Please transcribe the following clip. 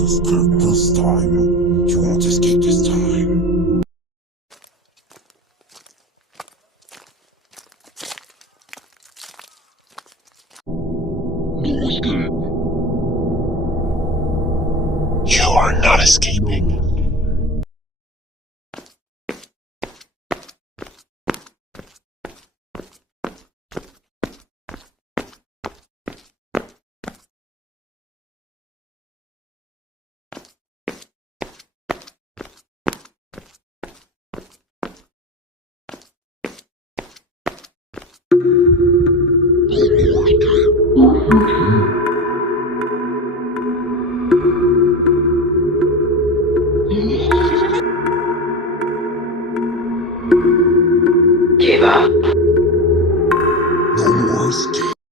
escape this time. You won't escape this time. No escape. You are not escaping. Give up. No more escape.